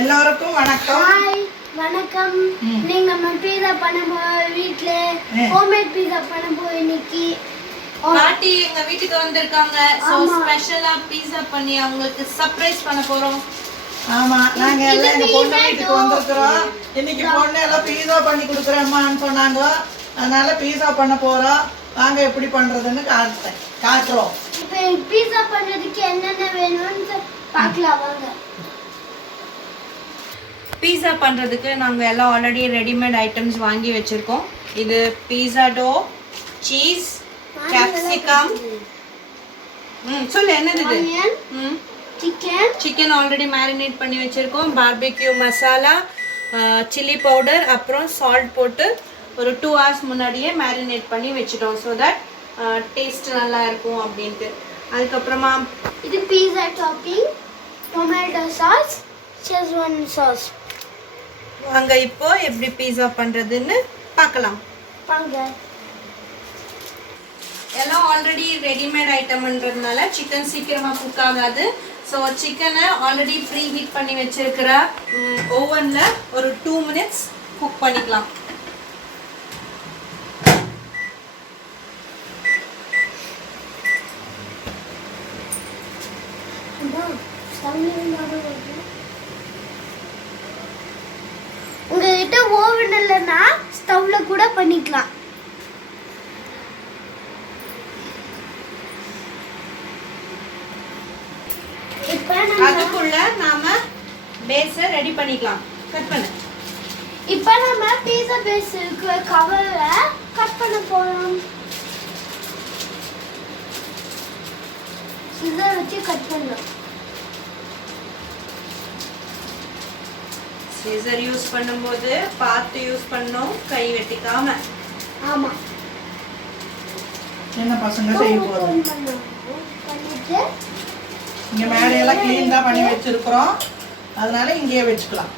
எல்லாருக்கும் வணக்கம். ஹாய் வணக்கம். நீங்க நம்ம பீஸா பண்ண போறோம். வீட்ல ஹோம்மேட் பீஸா பண்ண போறோம் இன்னைக்கு. பாட்டி எங்க வீட்டுக்கு வந்திருக்காங்க. சோ ஸ்பெஷலா பீஸா பண்ணி அவங்களுக்கு சர்ப்ரைஸ் பண்ண போறோம். ஆமா, நாங்க எல்லாம் எங்க பொண்ணு வீட்டுக்கு வந்திருக்கிறோம். இன்னைக்கு பொண்ணு எல்லாம் பீஸா பண்ணி கொடுக்குறேம்மான்னு சொன்னாங்க. அதனால பீஸா பண்ண போறோம். வாங்க எப்படி பண்றதுன்னு காட்டுறோம். இப்போ பீஸா பண்றதுக்கு என்னென்ன வேணும்னு பார்க்கலாம் வாங்க. பீஸா பண்றதுக்கு நாங்க எல்லாம் ஆல்ரெடி ரெடிமேட் ஐட்டம்ஸ் வாங்கி வச்சிருக்கோம். இது பீஸா டோ, சீஸ், கேப்சிகம். சொல்லு என்னது இது? சிக்கன் ஆல்ரெடி மேரினேட் பண்ணி வச்சிருக்கோம். பார்பிக்யூ மசாலா, சில்லி பவுடர், அப்புறம் சால்ட் போட்டு ஒரு 2 hours முன்னாடியே மேரினேட் பண்ணி வச்சிட்டோம். ஸோ தட் டேஸ்ட் நல்லா இருக்கும் அப்படின்ட்டு. அதுக்கப்புறமா இது pizza topping, tomato sauce, schezwan sauce. வாங்க இப்போ எப்படி பீஸா பண்றதுன்னு பார்க்கலாம். வாங்க. எல்லாம் ஆல்ரெடி ரெடிமேட் ஐட்டம்ன்றதுனால சிக்கன் சீக்கிரமா குக் ஆகாது. ஸோ சிக்கனை ஆல்ரெடி ப்ரீ ஹீட் பண்ணி வச்சிருக்கிற ஓவன்ல ஒரு 2 minutes குக் பண்ணிக்கலாம். உங்ககிட்ட ஓவன் இல்லைன்னா ஸ்டவ்ல கூட பண்ணிக்கலாம். அதுக்குள்ள நாம பேஸ ரெடி பண்ணிக்கலாம். கட் பண்ணு. இப்போ நம்ம பீஸா பேஸ் இருக்கிற கவரை கட் பண்ண போறோம். இதை வச்சு கட் பண்ணலாம். சீசர் யூஸ் பண்ணும்போது பார்த்து யூஸ் பண்ணோம், கை வெட்டிக்காம. ஆமா. என்ன பசங்க செய்ய போறோம்? பண்ணிட்டு இங்க மேடையெல்லாம் கிளீன் தான் பண்ணி வச்சிருக்கிறோம். அதனால இங்கேயே வச்சுக்கலாம்.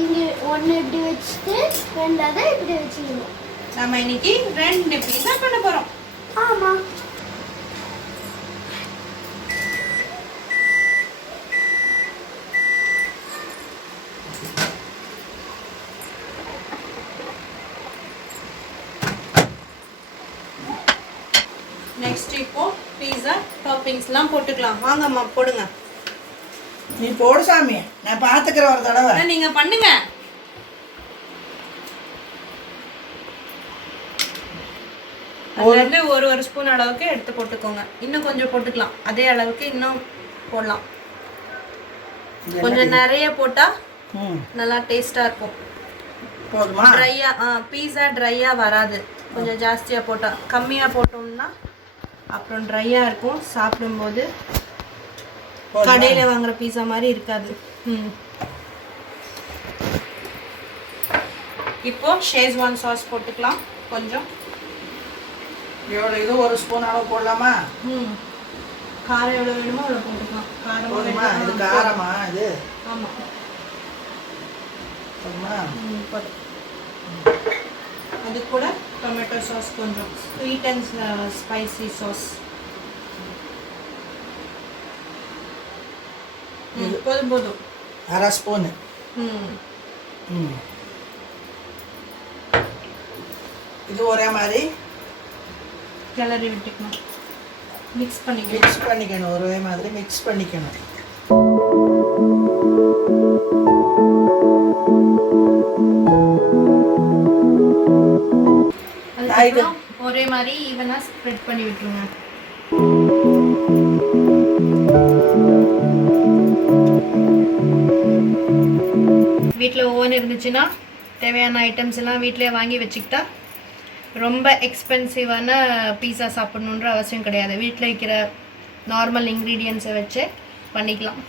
இங்க ஒன்னு இப்படி வச்சுட்டு ரெண்டாவது இப்படி வச்சுக்கணும். நம்ம இன்னைக்கு 2 பீஸா பண்ண போறோம். ஆமா. நெக்ஸ்ட் இப்போ பீஸா டாப்பிங்ஸ்லாம் போட்டுக்கலாம். வாங்கம்மா போடுங்க. நீ போடு சாமி, நான் பாத்துக்கிறேன் ஒரு தடவை. நீங்க பண்ணுங்க. அதுல ஒரு ஸ்பூன் அளவுக்கு எடுத்து போட்டுக்கோங்க. இன்னும் கொஞ்சம் போட்டுக்கலாம். அதே அளவுக்கு இன்னும் போடலாம். கொஞ்சம் நிறைய போட்டா நல்லா டேஸ்டா இருக்கும். போதுமா? ட்ரையா பீஸா ட்ரையா வராது. கொஞ்சம் ஜாஸ்தியா போட்டா, கம்மியா போட்டோம்னா அப்புறம் ட்ரையா இருக்கும். சாப்பிடும்போது கடையில வாங்குற பீஸா மாதிரி இருக்காது. இப்போ ஷேஸ்வான் சாஸ் போட்டுக்கலாம். கொஞ்சம் எவ்வளோ? இது 1 ஸ்பூன் அளவு போடலாமா? காரம் எவ்வளோ வேணுமோ அவ்வளோ போட்டுக்கலாம். காரம் போதுமா? இது காரமா இது? ஆமா, போதுமா? போதும். அது கூட டொமேட்டோ சாஸ், கொஞ்சம் ஸ்வீட் அண்ட் ஸ்பைசி சாஸ். போதும் போதும். 1/2 ஸ்பூனு. இது ஒரே மாதிரி கிளறி விட்டுக்கணும். மிக்ஸ் பண்ணிக்கணும். ஒரே மாதிரி மிக்ஸ் பண்ணிக்கணும். ஒரே மாதிரி ஈவனா ஸ்ப்ரெட் பண்ணி விட்டுருங்க. வீட்டில் ஓவன் இருந்துச்சுன்னா தேவையான ஐட்டம்ஸ் எல்லாம் வீட்டிலே வாங்கி வச்சுக்கிட்டா ரொம்ப எக்ஸ்பென்சிவான பீஸா சாப்பிடணுன்ற அவசியம் கிடையாது. வீட்டில் வைக்கிற நார்மல் இன்க்ரீடியன்ஸை வச்சு பண்ணிக்கலாம்.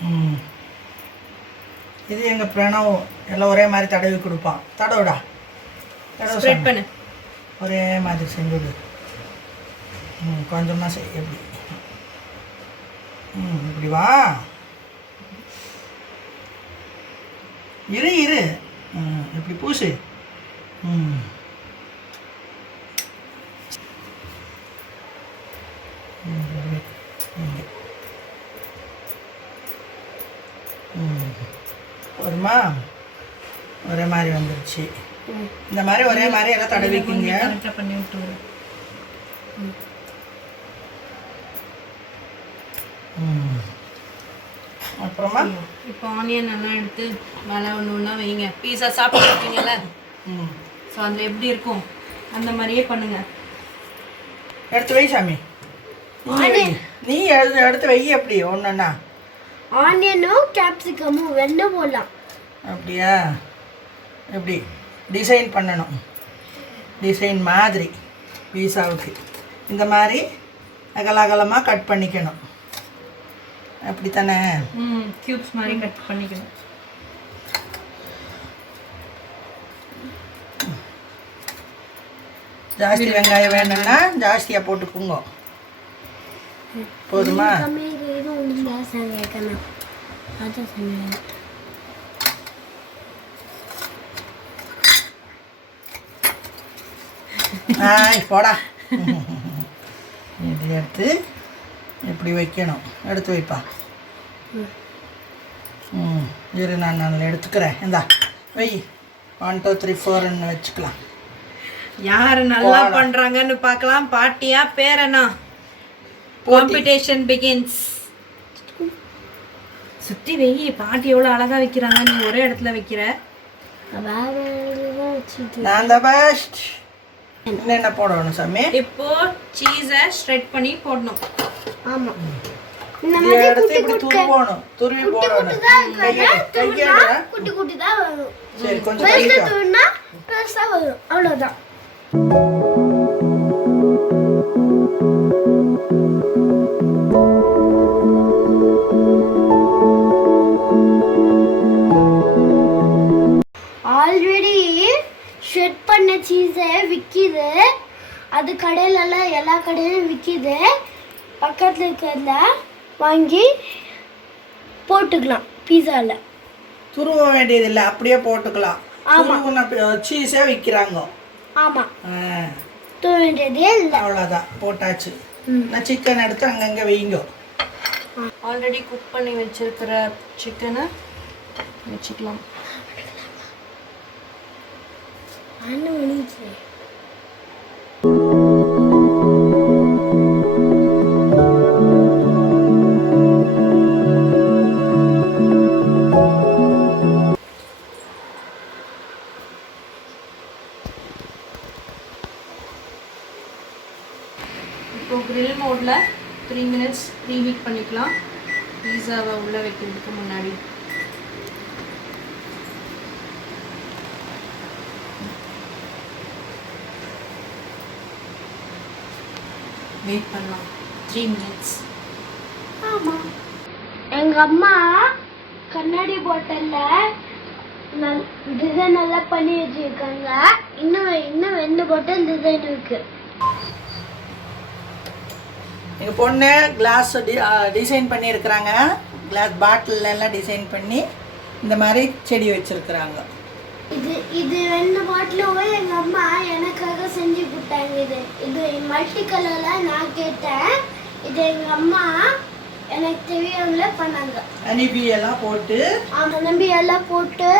இது எங்கள் பிரணவ் எல்லாம் ஒரே மாதிரி தடவி கொடுப்பான். தடவுடா, ஸ்ப்ரெட் பண்ணு. ஒரே மாதிரி செஞ்சுடு. கொஞ்சம் தான் செய். எப்படி? இப்படி வா. இரு. இப்படி பூசு. ஒரு போதுமா? ஒரே மாதிரி வந்துருச்சு. இந்த மாதிரி ஒரே மாதிரி எல்லாம் தடவிக்குங்க. கரெக்டாக பண்ணி விட்டுருவோம். அப்புறமா இப்போ ஆனியன் எல்லாம் எடுத்து மேலே ஒன்று ஒன்றா வைங்க. பீஸா சாப்பிட்டு இருக்கீங்கல்ல, ஸோ அதில் எப்படி இருக்கும் அந்த மாதிரியே பண்ணுங்க. எடுத்து வை சாமி. நீ எடுத்து வை. எப்படி ஒன்றுண்ணா ஆனியனும் கேப்சிகமும் வெண்ணெய் போடலாம். அப்படியா? எப்படி டிசைன் பண்ணணும்? டிசைன் மாதிரி பீஸாவுக்கு இந்த மாதிரி அகலமாக கட் பண்ணிக்கணும். அப்படி தானே? க்யூப்ஸ் மாதிரி கட் பண்ணிக்கணும். ஜாஸ்தி வெங்காயம் வேணும்னா ஜாஸ்தியாக போட்டுக்குங்க. போதுமா? போடா. இது எடுத்து இப்படி வைக்கணும். எடுத்து வைப்பா. இரு, நான் எடுத்துக்கிறேன். இந்தா வை. 1 2 3 4ன்னு வச்சுக்கலாம். யார் நல்லா பண்றாங்கன்னு பார்க்கலாம். பாட்டியா பேரனா? Competition begins. சுத்தி வெயி. பாட்டி எவ்வளோ அழகா வைக்கிறாங்க, நீ ஒரே இடத்துல வைக்கிற. நான் தான் பெஸ்ட். என்ன போடணும் சாமி? இப்போ சீஸை ஸ்ப்ரெட் பண்ணி போடணும். ஆமா, எடுத்து இப்படி துருவணும். துருவி போடணும். குட்டி குட்டி தான் வரும். சரி, கொஞ்சம் கையில துருவினா பெருசா வரும். அவ்வளவுதான். ஆல்ரெடி ஷெட் பண்ண சீஸை விற்கிது. அது கடையிலலாம் எல்லா கடையிலும் விற்கிது. பக்கத்தில் இருக்கிறத வாங்கி போட்டுக்கலாம். பீஸாவில் துருவ வேண்டியதில்லை, அப்படியே போட்டுக்கலாம். சீஸே விற்கிறாங்க. ஆமாம், துருவ வேண்டியதே இல்லை. அவ்வளோதான், போட்டாச்சு. நான் சிக்கன் எடுத்து அங்கங்கே வைங்க. ஆல்ரெடி குக் பண்ணி வச்சிருக்கிற சிக்கனை வச்சுக்கலாம். இப்போ grill மோட்ல 3 minutes ப்ரீஹீட் பண்ணிக்கலாம். பீஸாவை உள்ள வைக்கிறதுக்கு முன்னாடி வெயிட் பண்ணலாம் 3 minutes. ஆமாம், எங்கள் அம்மா கண்ணாடி பாட்டிலில் டிசைன் எல்லாம் பண்ணி வச்சுருக்காங்க. இன்னும் 2 பாட்டில் டிசைன் இருக்கு. எங்கள் பொண்ணு கிளாஸ் டிசைன் பண்ணியிருக்கிறாங்க. கிளாஸ் பாட்டில் எல்லாம் டிசைன் பண்ணி இந்த மாதிரி செடி வச்சுருக்குறாங்க. இது 2 பாட்டிலும் எங்கள் அம்மா எனக்காக செஞ்சு கொடுத்தாங்க. இது மல்டி கலரில் நான் கேட்டேன். இது எங்கள் அம்மா எனக்கு தெரியாமல பண்ணாங்க. அனிபி எல்லாம் போட்டு, ஆமாம், நம்பி எல்லாம் போட்டு,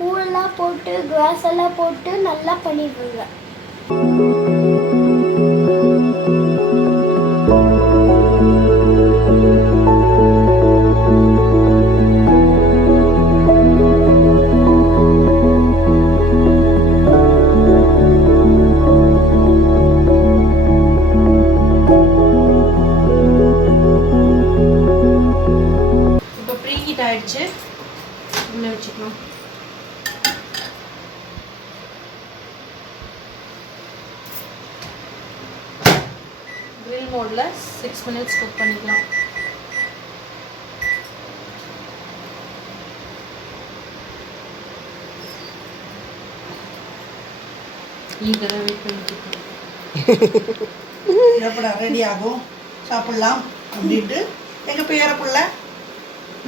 பூவெல்லாம் போட்டு, கிராஸ் எல்லாம் போட்டு நல்லா பண்ணிருக்காங்க. ஆயிடுச்சு. உள்ள வச்சுக்கலாம். grill மோட்ல 6 minutes குக் பண்ணிக்கலாம். இதெல்லாம் வெயிட் பண்ணிக்கலாம். எப்படா ரெடி ஆகும் சாப்பிடலாம் அப்படின்ட்டு எங்கள் பேர பிள்ளை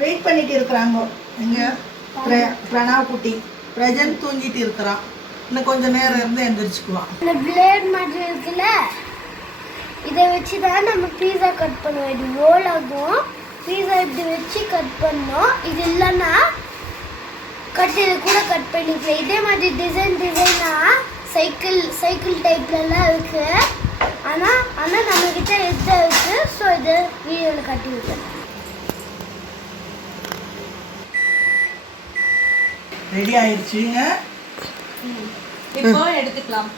வெயிட் பண்ணிட்டு இருக்கிறாங்க. எங்கள் பிரணாவ் குட்டி பிரஜன் தூங்கிட்டு இருக்கிறான். இன்னும் கொஞ்சம் நேரம் இருந்து எந்திரிச்சுக்குவான். இந்த பிளேட் மாதிரி இருக்குல்ல, இதை வச்சு தான் நம்ம பீஸா கட் பண்ணுவோம். இது ரோல் ஆகும். பீஸா இப்படி வச்சு கட் பண்ணோம். இது இல்லைன்னா கட்டில கூட கட் பண்ணிக்கலாம். இதே மாதிரி டிசைனா சைக்கிள் டைப்லலாம் இருக்கு. ஆனால் நம்மக்கிட்ட இதுதான் இருக்கு. ஸோ இது வீடியோவில் கட்டி விட்டேன். ரெடி ஆயிடுச்சுங்க. இப்போ எடுத்துக்கலாம்.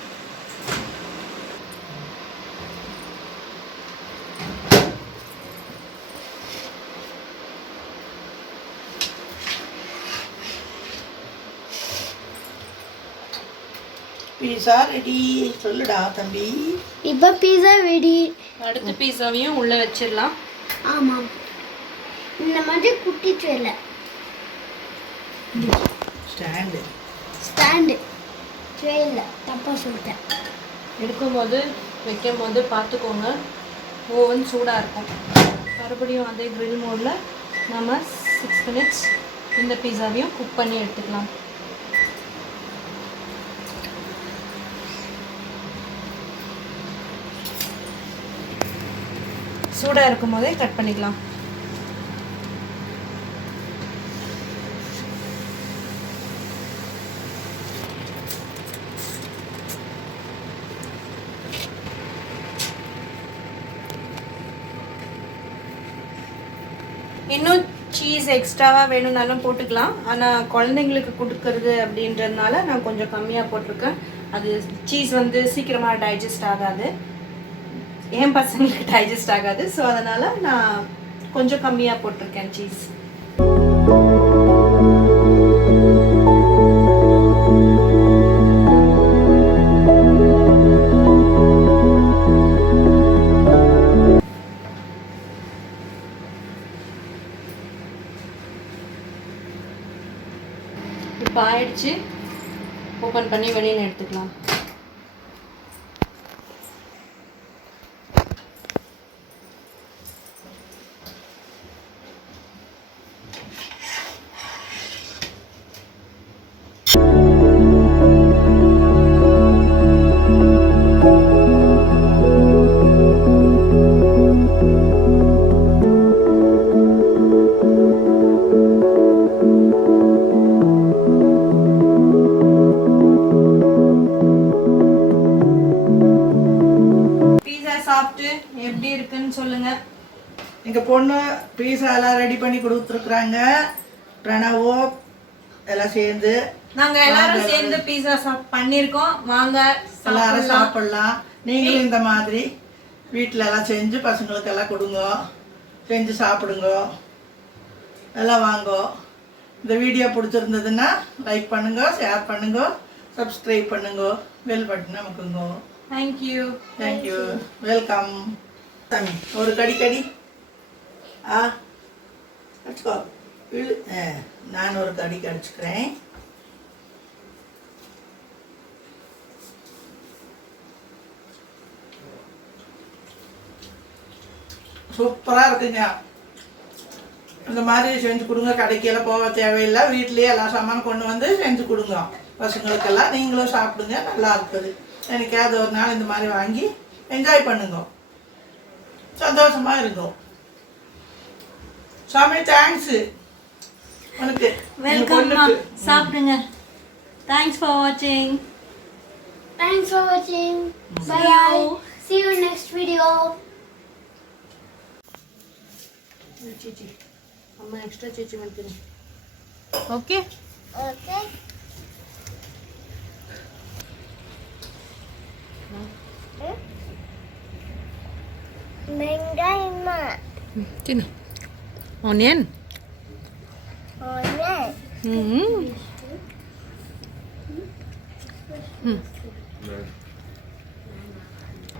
Pizza ready. சொல்லுடா தம்பி. இப்போ பீஸா ரெடி. அடுத்த பீஸாவையும் உள்ளே வச்சிடலாம். ஆமாம், இந்த மாதிரி குட்டி ட்ரேல ஸ்டாண்டு ட்ரேல தப்பாக சொல்லிட்டேன். எடுக்கும்போது வைக்கும்போது பார்த்துக்கோங்க, ஓவன் சூடாக இருக்கும். மறுபடியும் அதே கிரில் மோடில் நம்ம 6 minutes இந்த பீஸாவையும் குக் பண்ணி எடுத்துக்கலாம். சூடாக இருக்கும் போதே கட் பண்ணிக்கலாம். இன்னும் சீஸ் எக்ஸ்ட்ராவாக வேணும்னாலும் போட்டுக்கலாம். ஆனால் குழந்தைங்களுக்கு கொடுக்கறது அப்படின்றதுனால நான் கொஞ்சம் கம்மியாக போட்டிருக்கேன். அது சீஸ் வந்து சீக்கிரமாக டைஜஸ்ட் ஆகாது, என் பசங்களுக்கு டைஜஸ்ட் ஆகாது. ஸோ அதனால் நான் கொஞ்சம் கம்மியாக போட்டிருக்கேன் சீஸ். இப்போ ஆயிடுச்சு. ஓப்பன் பண்ணி வெளியில் எடுத்துக்கலாம். சாப்பிட்டு எப்படி இருக்குன்னு சொல்லுங்க. எங்க பொண்ணு பீஸா எல்லாம் ரெடி பண்ணி கொடுத்துருக்குறாங்க. பிரணவோ எல்லாம் சேர்ந்து நாங்க எல்லாரும் சேர்ந்து பீஸா பண்ணிருக்கோம். வாங்க எல்லாரும் சாப்பிடலாம். நீங்களும் இந்த மாதிரி வீட்டில் எல்லாம் செஞ்சு பசங்களுக்கு எல்லாம் கொடுங்க, செஞ்சு சாப்பிடுங்க, எல்லாம் வாங்கோ. இந்த வீடியோ பிடிச்சிருந்ததுன்னா லைக் பண்ணுங்க, ஷேர் பண்ணுங்க, சப்ஸ்கிரைப் பண்ணுங்க, பெல் பட்டன் அமுக்குங்க. தேங்க்யூ. தேங்க்யூ. வெல்கம். சாமி ஒரு கடி அடிச்சுக்கோ. நான் ஒரு கடி கடிச்சுக்கிறேன். சூப்பராக இருக்குங்க. இந்த மாதிரி செஞ்சு கொடுங்க. கடைக்கெல்லாம் போக தேவையில்லை, வீட்லேயே எல்லா சாமானும் கொண்டு வந்து செஞ்சு கொடுங்க பசங்களுக்கெல்லாம். நீங்களும் சாப்பிடுங்க, நல்லா இருக்குது. எனக்காவது ஒரு நாள் இந்த மாதிரி வாங்கி என்ஜாய் பண்ணுங்க, சந்தோஷமாக இருக்கும். சாமி தேங்க்ஸ் உனக்கு. வெல்கம். சாப்பிடுங்க. தேங்க்ஸ் ஃபார் வாட்சிங். Bye. See you next video. அம்மா எக்ஸ்ட்ரா சீச்சி வந்துடும். Okay. Tin. Onion.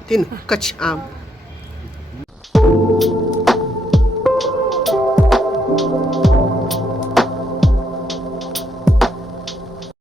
Tin, kach am.